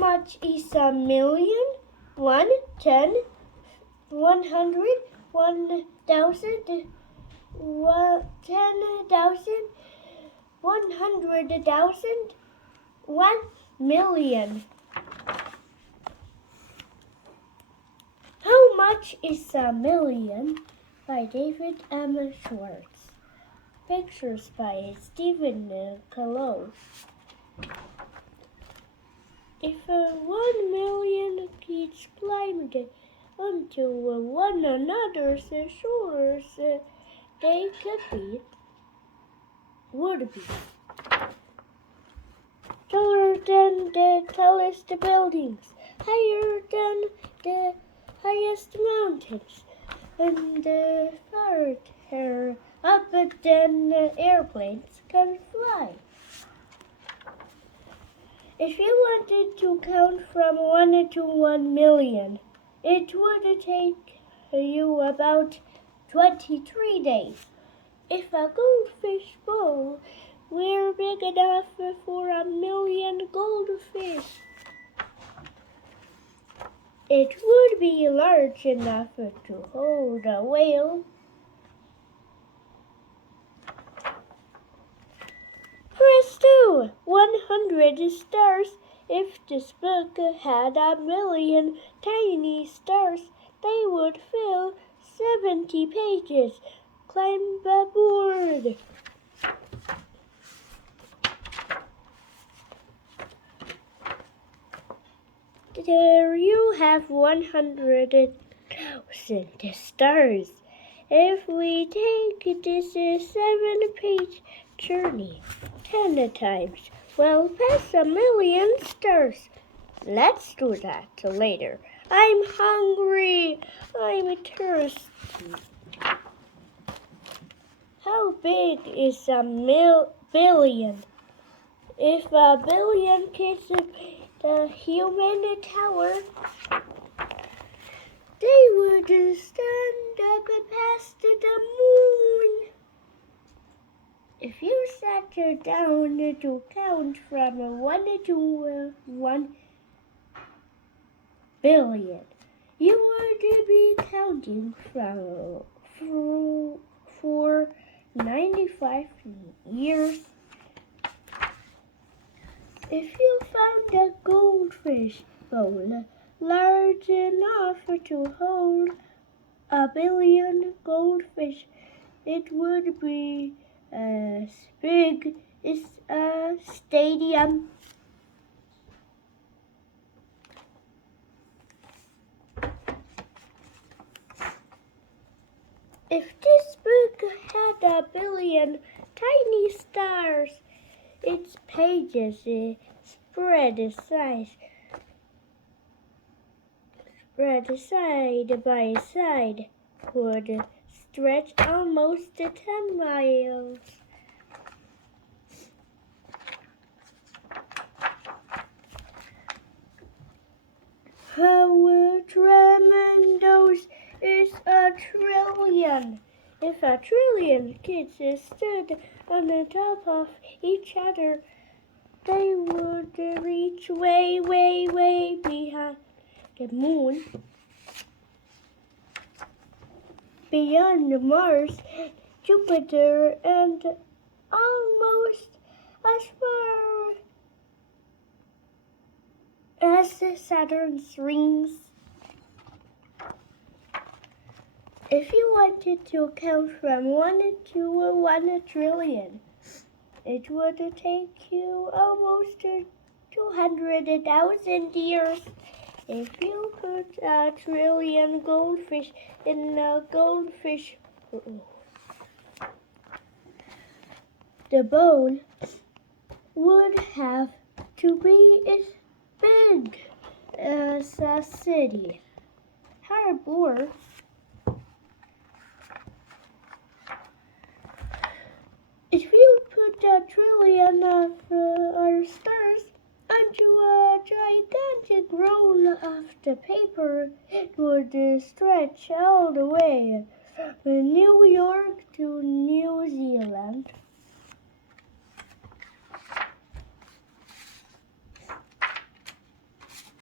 much is a million? 1, 10, 100, 1,000, 10,000, 100,000, 1,000,000. How much is a million? By David M. Schartz. Pictures by Stephen Kellogg. If 1,000,000 kids climbed onto one another's shoulders, they would be taller than the tallest buildings, higher than the highest mountains, and farther up than airplanes can fly. If you wanted to count from 1 to 1,000,000, it would take you about 23 days. If a goldfish bowl were big enough for 1,000,000 goldfish, it would be large enough to hold a whale. Press 2, 100 stars. If this book had 1,000,000 tiny stars, they would fill 70 pages. Climb aboard. There you have 100,000 stars. If we take this 7-page journey 10 times, we'll pass 1,000,000 stars. Let's do that later. I'm hungry. I'm thirsty. How big is a billion? If 1,000,000,000 kids the human tower, they would stand up past the moon. If you sat down to count from 1 to 1,000,000,000, you would be counting for 95 years. If you found a goldfish bowl large enough to hold 1,000,000,000 goldfish, it would be as big as a stadium. If this book had 1,000,000,000 tiny stars, its pages spread side by side would stretch almost 10 miles. How tremendous is a trillion? If 1,000,000,000 kids stood on the top of each other, they would reach way, way, way behind the moon, beyond Mars, Jupiter, and almost as far as Saturn's rings. If you wanted to count from 1 to 1,000,000,000, it would take you almost 200,000 years. If you put 1,000,000,000 goldfish in a goldfish bowl, the bowl would have to be as big as a city. Harbor. If you put 1,000,000,000 of our stars onto a gigantic roll of the paper, it would stretch all the way from New York to New Zealand.